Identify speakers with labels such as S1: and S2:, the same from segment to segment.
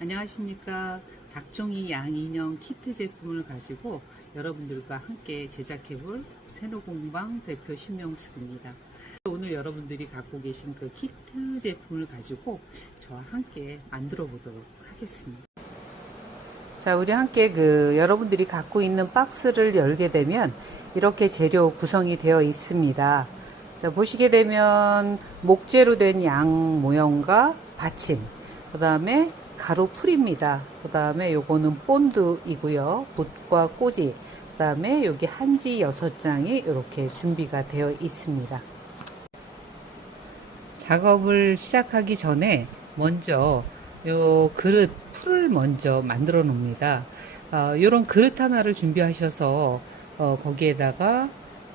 S1: 안녕하십니까. 닭종이 양인형 키트 제품을 가지고 여러분들과 함께 제작해 볼 세노공방 대표 신명숙입니다. 오늘 여러분들이 갖고 계신 그 키트 제품을 가지고 저와 함께 만들어 보도록 하겠습니다. 자, 우리 함께 그 여러분들이 갖고 있는 박스를 열게 되면 이렇게 재료 구성이 되어 있습니다. 자, 보시게 되면 목재로 된 양 모형과 받침, 그 다음에 가루 풀입니다. 그 다음에 요거는 본드이고요. 붓과 꼬지, 그 다음에 여기 한지 여섯 장이 이렇게 준비가 되어 있습니다. 작업을 시작하기 전에 먼저 요 그릇 풀을 먼저 만들어 놓습니다. 어, 요런 그릇 하나를 준비하셔서 어, 거기에다가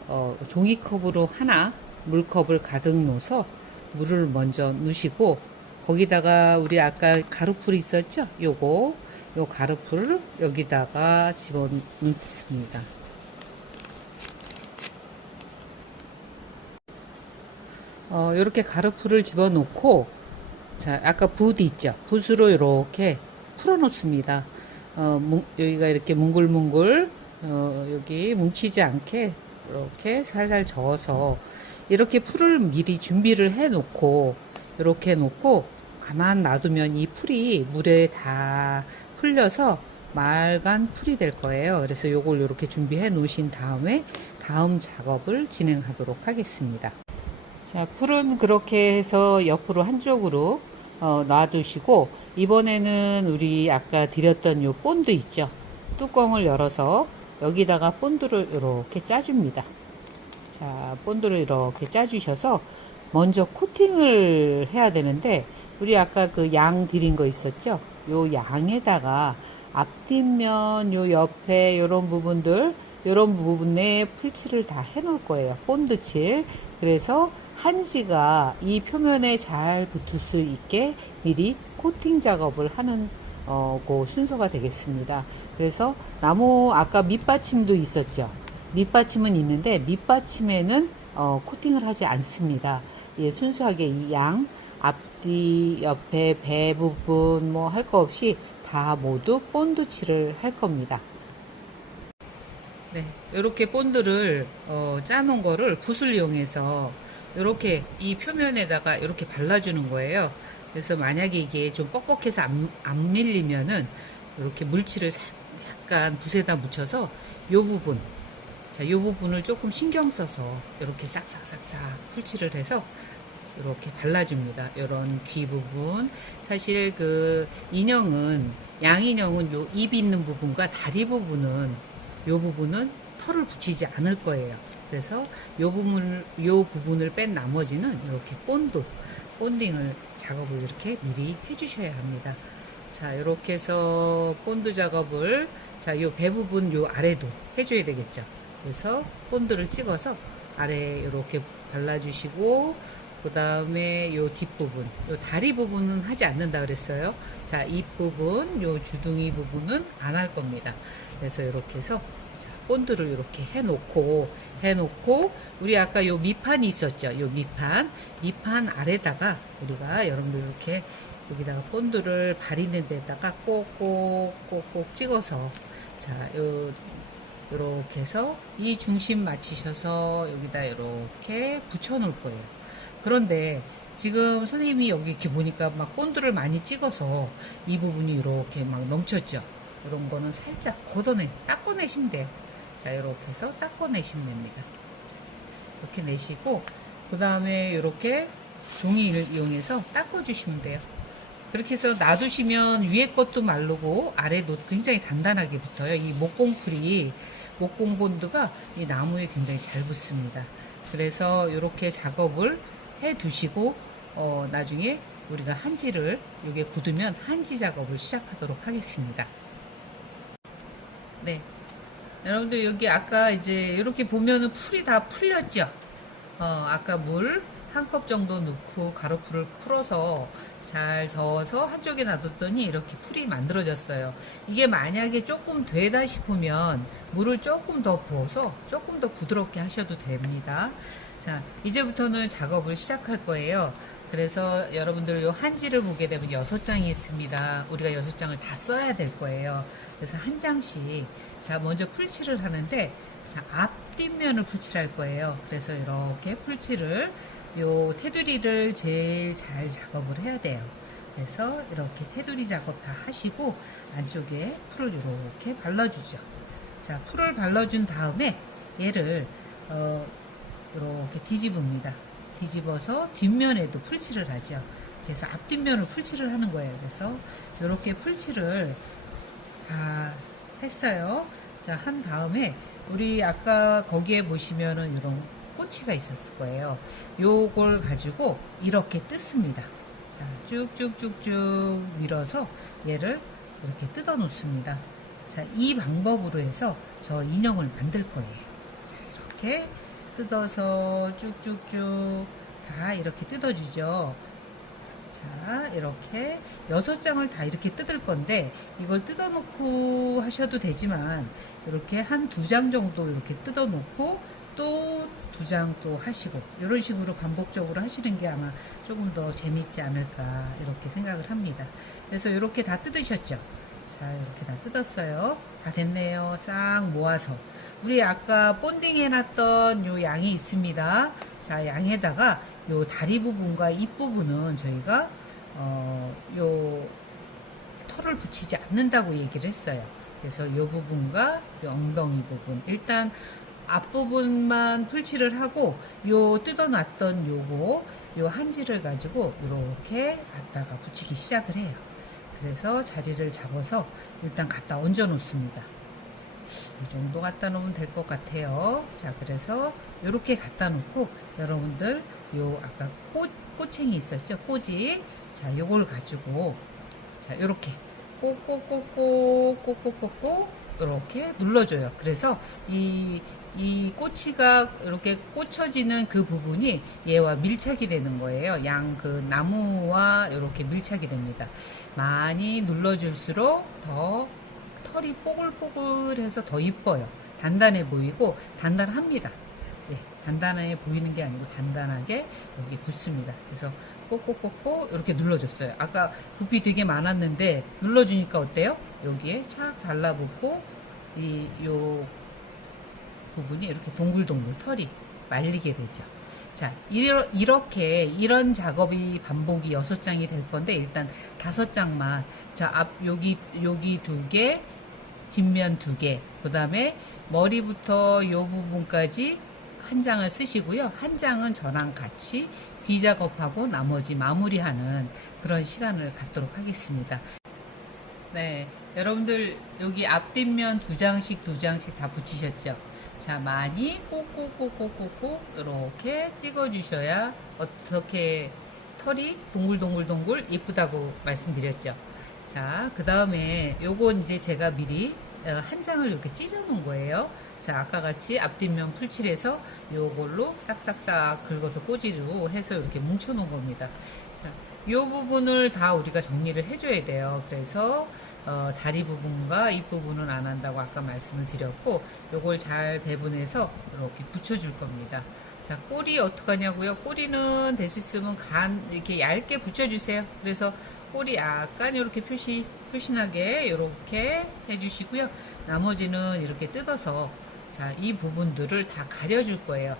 S1: 어, 종이컵으로 하나 물컵을 가득 넣어서 물을 먼저 넣으시고 거기다가 우리 아까 가루풀 있었죠? 요거 요 가루풀을 여기다가 집어 넣습니다. 어, 이렇게 가루풀을 집어 넣고 자, 아까 붓 있죠? 붓으로 이렇게 풀어 놓습니다. 어, 뭉- 여기가 이렇게 뭉글뭉글 어, 여기 뭉치지 않게 이렇게 살살 저어서 이렇게 풀을 미리 준비를 해 놓고 이렇게 놓고 가만 놔두면 이 풀이 물에 다 풀려서 맑은 풀이 될 거예요. 그래서 요걸 이렇게 준비해 놓으신 다음에 다음 작업을 진행하도록 하겠습니다. 자, 풀은 그렇게 해서 옆으로 한쪽으로 어, 놔두시고 이번에는 우리 아까 드렸던 요 본드 있죠? 뚜껑을 열어서 여기다가 본드를 이렇게 짜줍니다. 자, 본드를 이렇게 짜주셔서 먼저 코팅을 해야 되는데 우리 아까 그 양 드린 거 있었죠? 요 양에다가 앞뒷면 요 옆에 요런 부분들 요런 부분에 풀칠을 다 해 놓을 거예요. 본드 칠. 그래서 한지가 이 표면에 잘 붙을 수 있게 미리 코팅 작업을 하는 어, 그 순서가 되겠습니다. 그래서 나무 아까 밑받침도 있었죠. 밑받침은 있는데 밑받침에는 어, 코팅을 하지 않습니다. 예, 순수하게 이 양 앞뒤 옆에 배 부분 뭐 할 거 없이 다 모두 본드 칠을 할 겁니다. 네, 이렇게 본드를 어, 짜놓은 거를 붓을 이용해서 이렇게 이 표면에다가 이렇게 발라주는 거예요. 그래서 만약에 이게 좀 뻑뻑해서 안, 안 밀리면은 이렇게 물칠을 사- 약간 붓에다 묻혀서 요 부분, 자, 요 부분을 조금 신경 써서 이렇게 싹싹싹싹 풀칠을 해서 이렇게 발라줍니다. 이런 귀 부분. 사실 그 인형은 양인형은 요 입 있는 부분과 다리 부분은 요 부분은 털을 붙이지 않을 거예요. 그래서 요 부분을 요 부분을 뺀 나머지는 이렇게 본드 본딩을 작업을 이렇게 미리 해주셔야 합니다. 자 이렇게 해서 본드 작업을 자요 배 부분 요 아래도 해줘야 되겠죠. 그래서 본드를 찍어서 아래 이렇게 발라주시고 그 다음에 요 뒷부분, 요 다리 부분은 하지 않는다 그랬어요. 자, 이 부분, 요 주둥이 부분은 안 할 겁니다. 그래서 이렇게 해서 자, 본드를 이렇게 해놓고 해놓고 우리 아까 요 밑판이 있었죠. 요 밑판, 밑판 아래다가 우리가 여러분들 이렇게 여기다가 본드를 바리는 데다가 꼭꼭 꼭꼭 찍어서 자, 요 이렇게 해서 이 중심 맞추셔서 여기다 이렇게 붙여 놓을 거예요. 그런데 지금 선생님이 여기 이렇게 보니까 막 본드를 많이 찍어서 이 부분이 이렇게 막 넘쳤죠. 이런 거는 살짝 걷어내, 닦아내시면 돼요. 자, 이렇게 해서 닦아내시면 됩니다. 자, 이렇게 내시고, 그 다음에 이렇게 종이를 이용해서 닦아주시면 돼요. 그렇게 해서 놔두시면 위에 것도 마르고 아래도 굉장히 단단하게 붙어요. 이 목공풀이, 목공 본드가 이 나무에 굉장히 잘 붙습니다. 그래서 이렇게 작업을 해 두시고, 어, 나중에 우리가 한지를, 이게 굳으면 한지 작업을 시작하도록 하겠습니다. 네. 여러분들 여기 아까 이제 이렇게 보면은 풀이 다 풀렸죠? 어, 아까 물 한 컵 정도 넣고 가루풀을 풀어서 잘 저어서 한쪽에 놔뒀더니 이렇게 풀이 만들어졌어요. 이게 만약에 조금 되다 싶으면 물을 조금 더 부어서 조금 더 부드럽게 하셔도 됩니다. 자, 이제부터는 작업을 시작할 거예요. 그래서 여러분들 요 한지를 보게 되면 여섯 장이 있습니다. 우리가 여섯 장을 다 써야 될 거예요. 그래서 한 장씩 자 먼저 풀칠을 하는데 자 앞뒷면을 풀칠할 거예요. 그래서 이렇게 풀칠을 요 테두리를 제일 잘 작업을 해야 돼요. 그래서 이렇게 테두리 작업 다 하시고 안쪽에 풀을 이렇게 발라주죠. 자 풀을 발라준 다음에 얘를 어, 이렇게 뒤집습니다. 뒤집어서 뒷면에도 풀칠을 하죠. 그래서 앞뒷면을 풀칠을 하는 거예요. 그래서 이렇게 풀칠을 다 했어요. 자, 한 다음에 우리 아까 거기에 보시면은 이런 꼬치가 있었을 거예요. 요걸 가지고 이렇게 뜯습니다. 자, 쭉쭉쭉쭉 밀어서 얘를 이렇게 뜯어 놓습니다. 자, 이 방법으로 해서 저 인형을 만들 거예요. 자, 이렇게 뜯어서 쭉쭉쭉 다 이렇게 뜯어주죠. 자, 이렇게 여섯 장을 다 이렇게 뜯을 건데 이걸 뜯어놓고 하셔도 되지만 이렇게 한 두 장 정도 이렇게 뜯어놓고 또 두 장 또 하시고 이런 식으로 반복적으로 하시는 게 아마 조금 더 재밌지 않을까 이렇게 생각을 합니다. 그래서 이렇게 다 뜯으셨죠? 자, 이렇게 다 뜯었어요. 다 됐네요. 싹 모아서. 우리 아까 본딩 해놨던 요 양이 있습니다. 자, 양에다가 요 다리 부분과 입 부분은 저희가, 어, 요 털을 붙이지 않는다고 얘기를 했어요. 그래서 요 부분과 요 엉덩이 부분. 일단 앞부분만 풀칠을 하고 요 뜯어놨던 요거, 요 한지를 가지고 이렇게 갖다가 붙이기 시작을 해요. 그래서 자리를 잡아서 일단 갖다 얹어 놓습니다. 이 정도 갖다 놓으면 될 것 같아요. 자, 그래서 이렇게 갖다 놓고 여러분들 요 아까 꽃 꼬챙이 있었죠? 꼬지. 자, 요걸 가지고 자, 요렇게 꼭꼭꼭꼭 꼭꼭꼭꼭 이렇게 눌러줘요. 그래서 이, 이 꼬치가 이렇게 꽂혀지는 그 부분이 얘와 밀착이 되는 거예요. 양 그 나무와 이렇게 밀착이 됩니다. 많이 눌러줄수록 더 털이 뽀글뽀글해서 더 이뻐요. 단단해 보이고 단단합니다. 예, 단단해 보이는 게 아니고 단단하게 여기 붙습니다. 그래서 꼭꼭꼭꼭 이렇게 눌러줬어요. 아까 부피 되게 많았는데 눌러주니까 어때요? 여기에 착 달라붙고 이 요 부분이 이렇게 동글동글 털이 말리게 되죠. 자, 이러, 이렇게 이런 작업이 반복이 여섯 장이 될 건데 일단 다섯 장만 자, 앞 여기 여기 두 개, 뒷면 두 개, 그 다음에 머리부터 요 부분까지 한 장을 쓰시고요. 한 장은 저랑 같이 귀 작업하고 나머지 마무리하는 그런 시간을 갖도록 하겠습니다. 네, 여러분들 여기 앞뒷면 두 장씩 두 장씩 다 붙이셨죠? 자, 많이 꼭꼭꼭꼭꼭꼭 이렇게 찍어 주셔야 어떻게 털이 동글동글동글 예쁘다고 말씀드렸죠. 자, 그 다음에 요거 이제 제가 미리 어, 한 장을 이렇게 찢어 놓은 거예요. 자, 아까 같이 앞뒷면 풀칠해서 요걸로 싹싹싹 긁어서 꼬지로 해서 이렇게 뭉쳐 놓은 겁니다. 자, 요 부분을 다 우리가 정리를 해줘야 돼요. 그래서 어, 다리 부분과 입 부분은 안 한다고 아까 말씀을 드렸고 요걸 잘 배분해서 이렇게 붙여줄 겁니다. 자, 꼬리 어떡하냐고요? 꼬리는 될 수 있으면 간 이렇게 얇게 붙여주세요. 그래서 꼬리 약간 이렇게 표시 표시나게 이렇게 해주시고요. 나머지는 이렇게 뜯어서 자, 이 부분들을 다 가려줄 거예요.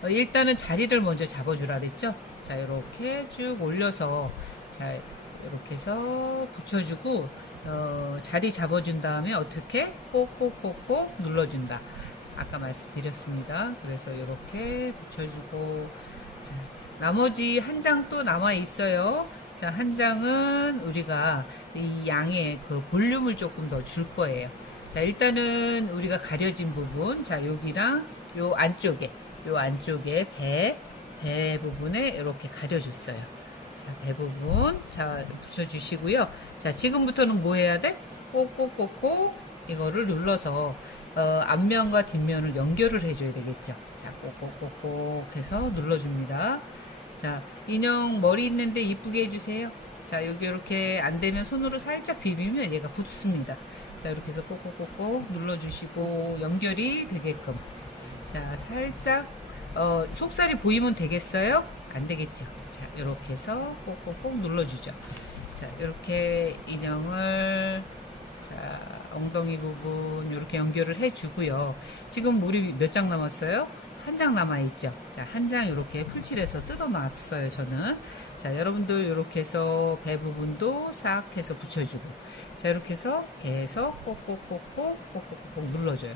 S1: 어, 일단은 자리를 먼저 잡아주라 그랬죠? 자, 이렇게 쭉 올려서 자, 이렇게 해서 붙여주고 어, 자리 잡아준 다음에 어떻게 꼭꼭꼭꼭 눌러준다. 아까 말씀드렸습니다. 그래서 이렇게 붙여주고 자, 나머지 한 장 또 남아 있어요. 자, 한 장은 우리가 이 양의 그 볼륨을 조금 더 줄 거예요. 자, 일단은 우리가 가려진 부분, 자, 여기랑 요 안쪽에, 요 안쪽에 배, 배 부분에 이렇게 가려줬어요. 자, 배 부분, 자, 붙여주시고요. 자, 지금부터는 뭐 해야 돼? 꼭꼭꼭꼭 이거를 눌러서 어, 앞면과 뒷면을 연결을 해줘야 되겠죠. 자, 꼭꼭꼭꼭 해서 눌러줍니다. 자, 인형 머리 있는데 이쁘게 해주세요. 자, 여기 이렇게 안 되면 손으로 살짝 비비면 얘가 붙습니다. 자, 이렇게 해서 꼭꼭꼭꼭 눌러주시고 연결이 되게끔. 자, 살짝 어, 속살이 보이면 되겠어요? 안 되겠죠. 자, 자, 이렇게 해서 꼭꼭꼭 눌러주죠. 자, 이렇게 인형을 자, 엉덩이 부분 이렇게 연결을 해주고요. 지금 물이 몇 장 남았어요? 한 장 남아있죠. 자, 한 장 이렇게 풀칠해서 뜯어놨어요, 저는. 자, 여러분들 이렇게 해서 배 부분도 싹 해서 붙여주고. 자, 이렇게 해서 계속 꼭꼭꼭꼭 꼭꼭꼭 눌러줘요.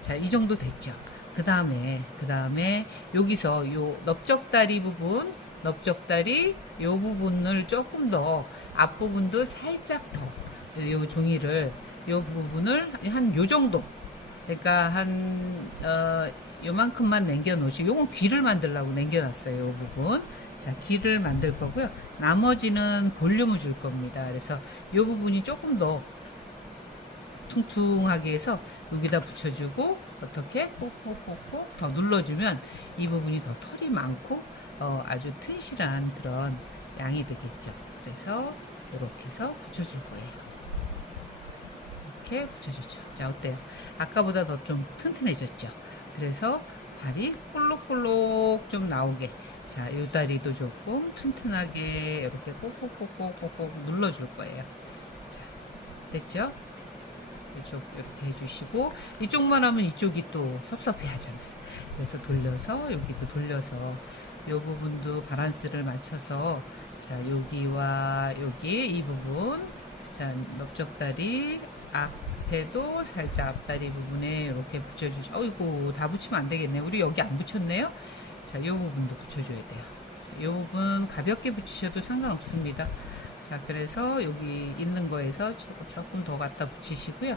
S1: 자, 이 정도 됐죠. 그 다음에, 그 다음에 여기서 요 넓적다리 부분, 넓적다리 요 부분을 조금 더 앞부분도 살짝 더 요 종이를 요 부분을 한 요 정도 그러니까 한 어, 요만큼만 남겨 놓으시고 요건 귀를 만들려고 남겨 놨어요 요 부분 자 귀를 만들 거고요 나머지는 볼륨을 줄 겁니다 그래서 요 부분이 조금 더 퉁퉁하게 해서 여기다 붙여주고 어떻게 꼭꼭꼭꼭 더 눌러주면 이 부분이 더 털이 많고 어, 아주 튼실한 그런 양이 되겠죠 그래서 이렇게 해서 붙여줄 거예요 이렇게 붙여줬죠. 자, 어때요? 아까보다 더 좀 튼튼해졌죠. 그래서 발이 볼록볼록 좀 나오게. 자, 요 다리도 조금 튼튼하게 이렇게 꼭꼭꼭꼭꼭꼭 눌러줄 거예요. 자, 됐죠? 이쪽 이렇게 해주시고 이쪽만 하면 이쪽이 또 섭섭해 하잖아요. 그래서 돌려서 여기도 돌려서 요 부분도 바란스를 맞춰서 자 여기와 여기 이 부분 자 넓적다리 앞 에도 살짝 앞다리 부분에 이렇게 붙여주시. 어이구 다 붙이면 안 되겠네. 우리 여기 안 붙였네요. 자, 이 부분도 붙여줘야 돼요. 자, 이 부분 가볍게 붙이셔도 상관없습니다. 자, 그래서 여기 있는 거에서 조- 조금 더 갖다 붙이시고요.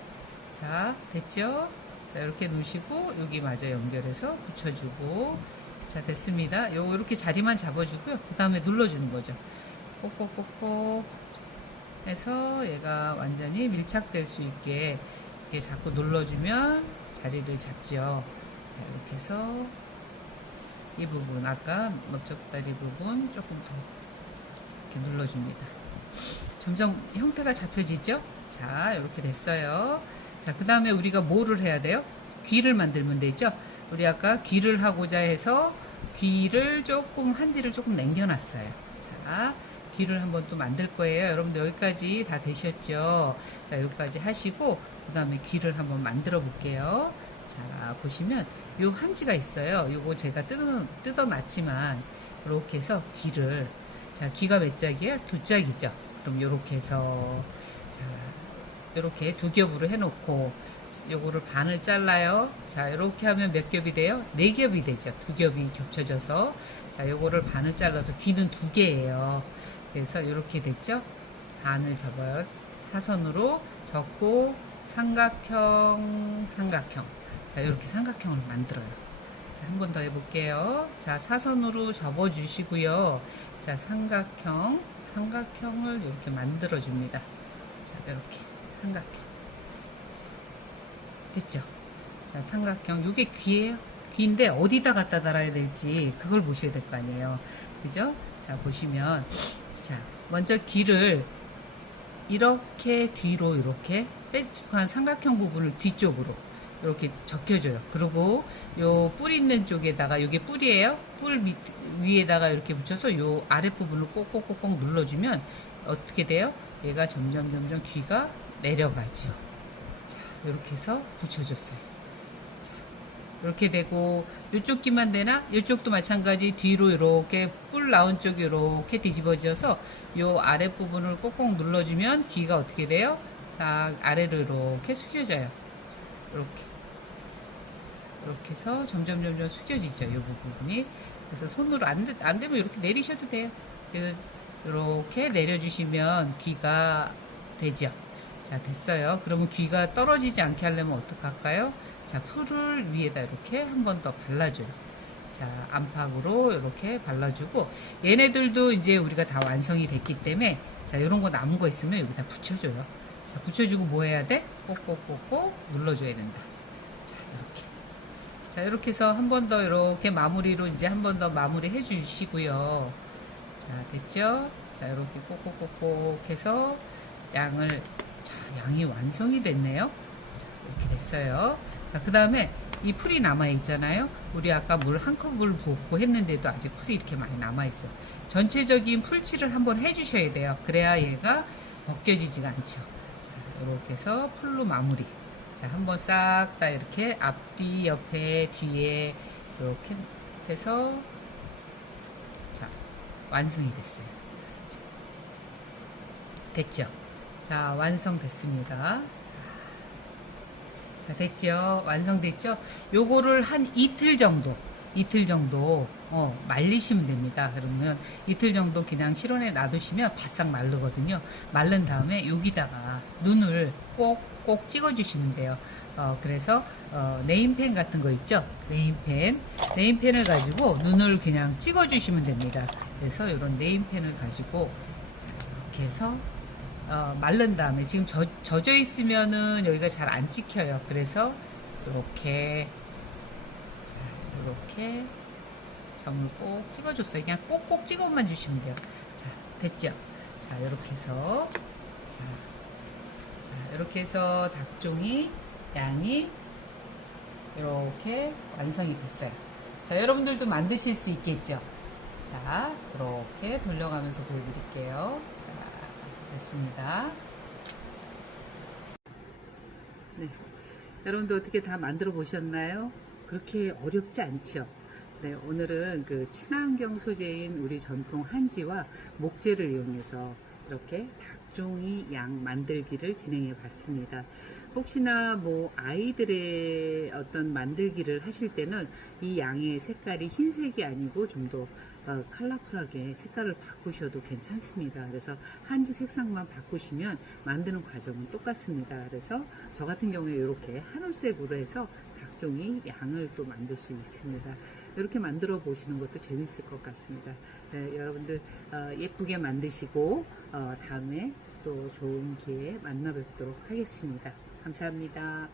S1: 자, 됐죠? 자, 이렇게 놓으시고 여기 마저 연결해서 붙여주고 자, 됐습니다. 요 이렇게 자리만 잡아주고요. 그 다음에 눌러주는 거죠. 꼭꼭꼭꼭 해서 얘가 완전히 밀착될 수 있게 이렇게 자꾸 눌러주면 자리를 잡죠. 자, 이렇게 해서 이 부분, 아까 넓적다리 부분 조금 더 이렇게 눌러줍니다. 점점 형태가 잡혀지죠? 자, 이렇게 됐어요. 자, 그 다음에 우리가 뭐를 해야 돼요? 귀를 만들면 되죠? 우리 아까 귀를 하고자 해서 귀를 조금, 한지를 조금 남겨놨어요. 자, 귀를 한번 또 만들 거예요. 여러분들 여기까지 다 되셨죠? 자, 여기까지 하시고, 그 다음에 귀를 한번 만들어 볼게요. 자, 보시면 요 한지가 있어요. 요거 제가 뜯어, 뜯어놨지만, 이렇게 해서 귀를, 자, 귀가 몇 짝이에요? 두 짝이죠? 그럼 요렇게 해서, 자, 요렇게 두 겹으로 해놓고, 요거를 반을 잘라요. 자, 요렇게 하면 몇 겹이 돼요? 네 겹이 되죠. 두 겹이 겹쳐져서. 자, 요거를 반을 잘라서 귀는 두 개예요. 그래서 이렇게 됐죠? 반을 접어요. 사선으로 접고 삼각형, 삼각형. 자, 이렇게 삼각형을 만들어요. 자, 한 번 더 해볼게요. 자, 사선으로 접어주시고요. 자, 삼각형, 삼각형을 이렇게 만들어줍니다. 자, 이렇게 삼각형. 자, 됐죠? 자, 삼각형. 요게 귀예요. 귀인데 어디다 갖다 달아야 될지 그걸 보셔야 될 거 아니에요. 그죠? 자, 보시면 자, 먼저 귀를 이렇게 뒤로 이렇게 빼쭉한 삼각형 부분을 뒤쪽으로 이렇게 적혀줘요. 그리고 요 뿔 있는 쪽에다가 요게 뿔이에요. 뿔 밑, 위에다가 이렇게 붙여서 요 아랫부분을 꼭꼭꼭꼭 눌러주면 어떻게 돼요? 얘가 점점 점점 귀가 내려가죠. 자, 이렇게 해서 붙여줬어요. 자, 이렇게 되고 이쪽 귀만 되나? 이쪽도 마찬가지 뒤로 이렇게 뿔 나온 쪽이 이렇게 뒤집어져서 요 아랫 부분을 꼭꼭 눌러주면 귀가 어떻게 돼요? 싹 아래로 이렇게 숙여져요. 자, 이렇게 이렇게 해서 점점 점점 숙여지죠. 이 부분이 그래서 손으로 안, 되, 안 되면 이렇게 내리셔도 돼요. 그래서 이렇게 내려주시면 귀가 되죠. 자 됐어요. 그러면 귀가 떨어지지 않게 하려면 어떡할까요? 자 풀을 위에다 이렇게 한 번 더 발라줘요. 자 안팎으로 이렇게 발라주고 얘네들도 이제 우리가 다 완성이 됐기 때문에 자 이런 거 남은 거 있으면 여기다 붙여줘요. 자 붙여주고 뭐 해야 돼? 꼭꼭꼭꼭 눌러줘야 된다. 자 이렇게 자 이렇게 해서 한 번 더 이렇게 마무리로 이제 한 번 더 마무리 해주시고요. 자 됐죠? 자 이렇게 꼭꼭꼭꼭 해서 양을 자 양이 완성이 됐네요. 자 이렇게 됐어요. 자 그 다음에 이 풀이 남아 있잖아요. 우리 아까 물 한 컵을 붓고 했는데도 아직 풀이 이렇게 많이 남아 있어요. 전체적인 풀칠을 한번 해주셔야 돼요. 그래야 얘가 벗겨지지가 않죠. 자, 이렇게 해서 풀로 마무리. 자, 한번 싹 다 이렇게 앞뒤, 옆에, 뒤에 이렇게 해서 자, 완성이 됐어요. 됐죠? 자, 완성됐습니다. 자, 자, 됐죠? 완성됐죠? 요거를 한 이틀 정도, 이틀 정도, 어, 말리시면 됩니다. 그러면 이틀 정도 그냥 실온에 놔두시면 바싹 마르거든요. 마른 다음에 여기다가 눈을 꼭, 꼭 찍어 주시면 돼요. 어, 그래서, 어, 네임펜 같은 거 있죠? 네임펜. 네임펜을 가지고 눈을 그냥 찍어 주시면 됩니다. 그래서 이런 네임펜을 가지고, 자, 이렇게 해서 어, 마른 다음에 지금 젖, 젖어 있으면은 여기가 잘 안 찍혀요. 그래서 이렇게 자 이렇게 점을 꼭 찍어줬어요. 그냥 꼭꼭 찍어만 주시면 돼요. 자 됐죠? 자 이렇게 해서 자, 자 이렇게 해서 닭종이 양이 이렇게 완성이 됐어요. 자 여러분들도 만드실 수 있겠죠? 자 이렇게 돌려가면서 보여드릴게요. 자 됐습니다. 네. 여러분도 어떻게 다 만들어 보셨나요? 그렇게 어렵지 않죠? 네, 오늘은 그 친환경 소재인 우리 전통 한지와 목재를 이용해서 이렇게 닭종이 양 만들기를 진행해 봤습니다. 혹시나 뭐 아이들의 어떤 만들기를 하실 때는 이 양의 색깔이 흰색이 아니고 좀더 어, 컬러풀하게 색깔을 바꾸셔도 괜찮습니다. 그래서 한지 색상만 바꾸시면 만드는 과정은 똑같습니다. 그래서 저 같은 경우에 이렇게 하늘색으로 해서 닭종이 양을 또 만들 수 있습니다. 이렇게 만들어 보시는 것도 재밌을 것 같습니다. 네, 여러분들 어, 예쁘게 만드시고 어, 다음에 또 좋은 기회에 만나 뵙도록 하겠습니다. 감사합니다.